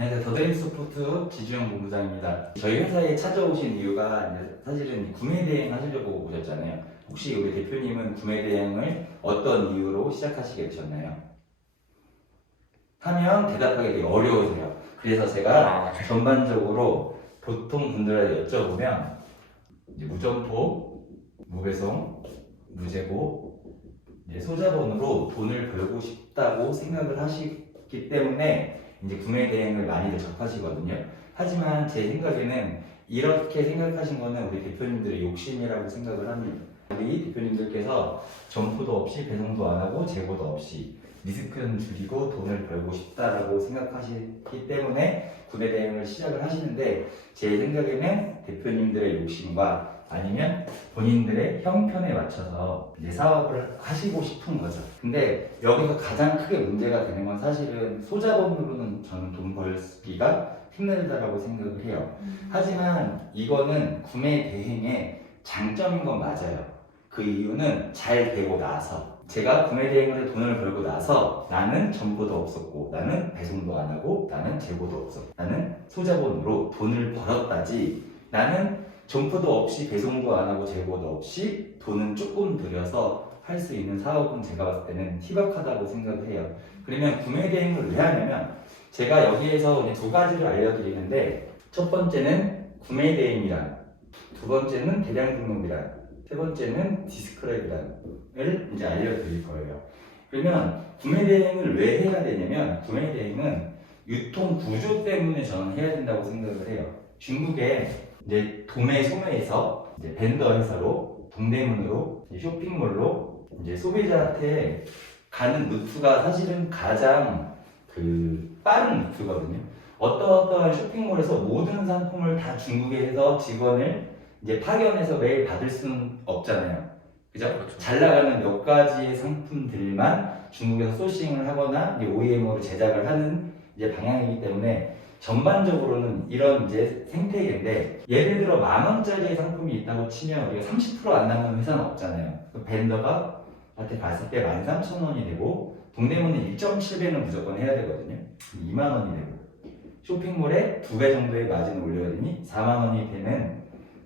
안녕하세요. 더드림소프트 지주영 본부장입니다. 저희 회사에 찾아오신 이유가 이제 사실은 구매 대행 하시려고 오셨잖아요. 혹시 우리 대표님은 구매 대행을 어떤 이유로 시작하시게 되셨나요? 하면 대답하기 되게 어려우세요. 그래서 제가 전반적으로 보통 분들한테 여쭤보면 이제 무점포, 무배송, 무재고, 이제 소자본으로 돈을 벌고 싶다고 생각을 하시기 때문에 이제 구매 대행을 많이들 접하시거든요. 하지만 제 생각에는 이렇게 생각하신 거는 우리 대표님들의 욕심이라고 생각을 합니다. 우리 대표님들께서 점포도 없이 배송도 안 하고 재고도 없이 리스크는 줄이고 돈을 벌고 싶다라고 생각하시기 때문에 구매 대행을 시작을 하시는데, 제 생각에는 대표님들의 욕심과 아니면 본인들의 형편에 맞춰서 이제 사업을 하시고 싶은 거죠. 근데 여기서 가장 크게 문제가 되는 건 사실은 소자본으로는 저는 돈 벌기가 힘들다라고 생각을 해요. 하지만 이거는 구매 대행의 장점인 건 맞아요. 그 이유는 잘 되고 나서, 제가 구매 대행으로 돈을 벌고 나서 나는 점포도 없었고 나는 배송도 안 하고 나는 재고도 없었고 나는 소자본으로 돈을 벌었다지, 나는 점포도 없이 배송도 안 하고 재고도 없이 돈은 조금 들여서 할 수 있는 사업은 제가 봤을 때는 희박하다고 생각을 해요. 그러면 구매 대행을 왜 하냐면, 제가 여기에서 이제 두 가지를 알려드리는데, 첫 번째는 구매 대행이란, 두 번째는 대량 등록이란, 세 번째는 디스크랩이란을 이제 알려드릴 거예요. 그러면 구매 대행을 왜 해야 되냐면, 구매 대행은 유통 구조 때문에 저는 해야 된다고 생각을 해요. 중국에 이제 도매 소매에서 이제 벤더 회사로 동대문으로 쇼핑몰로 이제 소비자한테 가는 루트가 사실은 가장 빠른 루트거든요. 어떠한 쇼핑몰에서 모든 상품을 다 중국에 해서 직원을 이제 파견해서 매일 받을 수는 없잖아요. 그죠? 그렇죠. 잘 나가는 몇 가지의 상품들만 중국에서 소싱을 하거나 OEM으로 제작을 하는 이제 방향이기 때문에 전반적으로는 이런 이제 생태계인데, 예를 들어 10,000원짜리 상품이 있다고 치면 우리가 30%안 남는 회사는 없잖아요. 그 벤더가 한테 갔을 때 13,000원이 되고, 동대문은 1.7배는 무조건 해야 되거든요. 20,000원이 되고, 쇼핑몰에 2배 정도의 마진을 올려야 되니 40,000원이 되는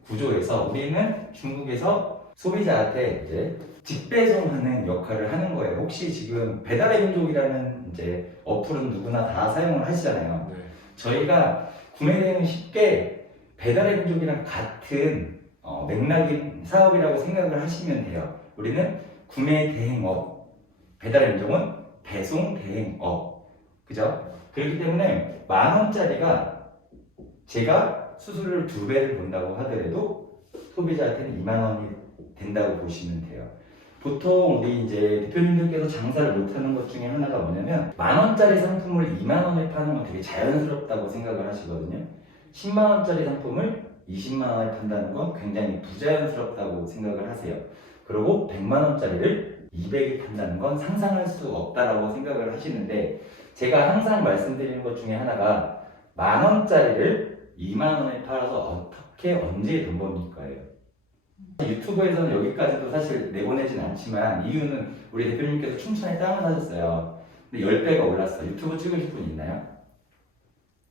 구조에서 우리는 중국에서 소비자한테 이제 직배송하는 역할을 하는 거예요. 혹시 지금 배달의 민족이라는 이제 어플은 누구나 다 사용을 하시잖아요. 네. 저희가 구매 대행은 쉽게 배달의 민족이랑 같은 맥락인 사업이라고 생각을 하시면 돼요. 우리는 구매 대행업, 배달의 민족은 배송 대행업, 그죠? 그렇기 때문에 10,000원짜리가 제가 수수료를 2배를 본다고 하더라도 소비자한테는 20,000원이 된다고 보시면 돼요. 보통 우리 이제 대표님들께서 장사를 못하는 것 중에 하나가 뭐냐면, 10,000원짜리 상품을 20,000원에 파는 건 되게 자연스럽다고 생각을 하시거든요. 100,000원짜리 상품을 200,000원에 판다는 건 굉장히 부자연스럽다고 생각을 하세요. 그리고 100,000원짜리를 200에 판다는 건 상상할 수 없다라고 생각을 하시는데, 제가 항상 말씀드리는 것 중에 하나가 10,000원짜리를 20,000원에 팔아서 어떻게 언제 돈 법니까예요. 유튜브에서는 여기까지도 사실 내보내진 않지만, 이유는 우리 대표님께서 춘천에 땅을 사셨어요. 근데 10배가 올랐어요. 유튜브 찍으실 분 있나요?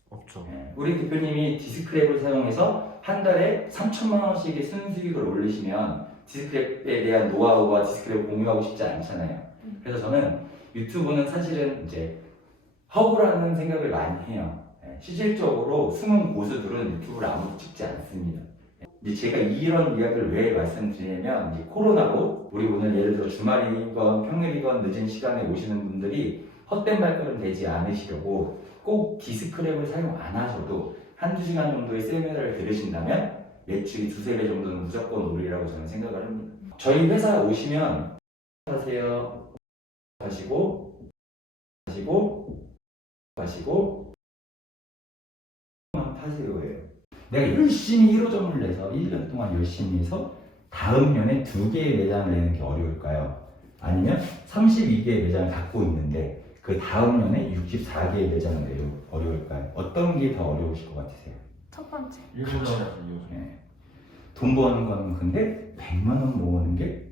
없죠. 네. 우리 대표님이 디스크랩을 사용해서 한 달에 3천만 원씩의 순수익을 올리시면 디스크랩에 대한 노하우와 디스크랩을 공유하고 싶지 않잖아요. 그래서 저는 유튜브는 사실은 이제 허구라는 생각을 많이 해요. 실질적으로 숨은 고수들은 유튜브를 아무도 찍지 않습니다. 이제 제가 이런 이야기를 왜 말씀드리냐면, 이제 코로나로 우리 오늘 예를 들어 주말이건 평일이건 늦은 시간에 오시는 분들이 헛된 발걸음 되지 않으시려고 꼭 디스크랩을 사용 안 하셔도 한두 시간 정도의 세미나를 들으신다면 매출이 2~3배 정도는 무조건 오르리라고 저는 생각을 합니다. 저희 회사 오시면 하세요, 가시고 파세요예요. 내가 열심히 1호점을 내서 1년 동안 열심히 해서 다음 년에 2개의 매장을 내는 게 어려울까요? 아니면 32개의 매장을 갖고 있는데 그 다음 년에 64개의 매장을 내면 어려울까요? 어떤 게 더 어려우실 것 같으세요? 첫 번째. 1호점. 네. 돈 버는 건 근데 100만 원 모으는 게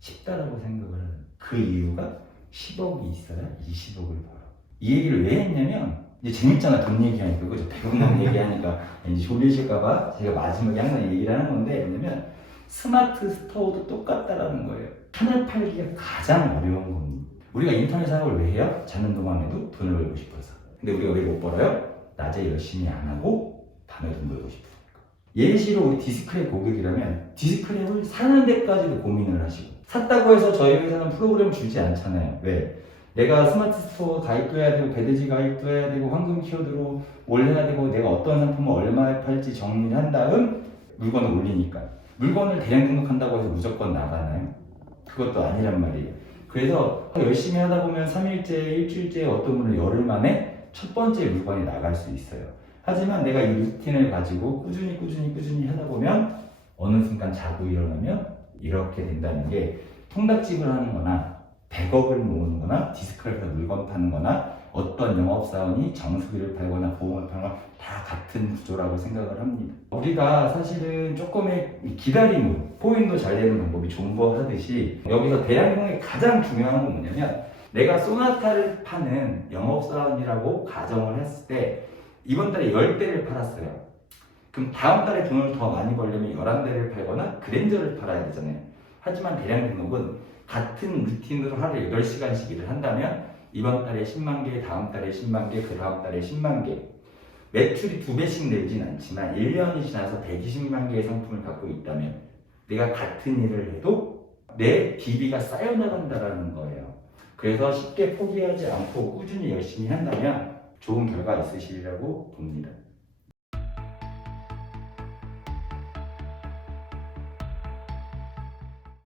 쉽다라고 생각을 해요. 그 이유가 10억이 있어야 20억을 벌어. 이 얘기를 왜 했냐면 이제 재밌잖아. 돈 얘기하니까 그죠? 배경만 얘기하니까 이제 졸리실까봐 제가 마지막에 항상 얘기를 하는 건데 뭐냐면 스마트 스토어도 똑같다라는 거예요. 하나 팔기가 가장 어려운 겁니다. 우리가 인터넷 사업을 왜 해요? 자는 동안에도 돈을 벌고 싶어서. 근데 우리가 왜 못 벌어요? 낮에 열심히 안 하고 밤에 돈 벌고 싶으니까. 예시로 우리 디스크랩 고객이라면 디스크랩을 사는 데까지도 고민을 하시고 샀다고 해서 저희 회사는 프로그램 주지 않잖아요. 왜? 내가 스마트 스토어 가입도 해야 되고 배드지 가입도 해야 되고 황금 키워드로 올려야 되고 내가 어떤 상품을 얼마에 팔지 정리를 한 다음 물건을 올리니까 물건을 대량 등록한다고 해서 무조건 나가나요? 그것도 아니란 말이에요. 그래서 열심히 하다 보면 3일째, 일주일째 어떤 분은 열흘 만에 첫 번째 물건이 나갈 수 있어요. 하지만 내가 이 루틴을 가지고 꾸준히 하다 보면 어느 순간 자고 일어나면 이렇게 된다는 게 통닭집을 하는 거나 100억을 모으는 거나 디스크랩에서 물건 파는 거나 어떤 영업사원이 정수기를 팔거나 보험을 파는 건 다 같은 구조라고 생각을 합니다. 우리가 사실은 조금의 기다림으로 포인도 잘 되는 방법이 존버하듯이 여기서 대량동의 가장 중요한 건 뭐냐면 내가 소나타를 파는 영업사원이라고 가정을 했을 때 이번 달에 10대를 팔았어요. 그럼 다음 달에 돈을 더 많이 벌려면 11대를 팔거나 그랜저를 팔아야 되잖아요. 하지만 대량 등록은 같은 루틴으로 하루에 8시간씩 일을 한다면 이번 달에 10만 개, 다음 달에 10만 개, 그 다음 달에 10만 개. 매출이 2배씩 늘진 않지만 1년이 지나서 120만 개의 상품을 갖고 있다면 내가 같은 일을 해도 내 DB가 쌓여나간다는 거예요. 그래서 쉽게 포기하지 않고 꾸준히 열심히 한다면 좋은 결과 있으시리라고 봅니다.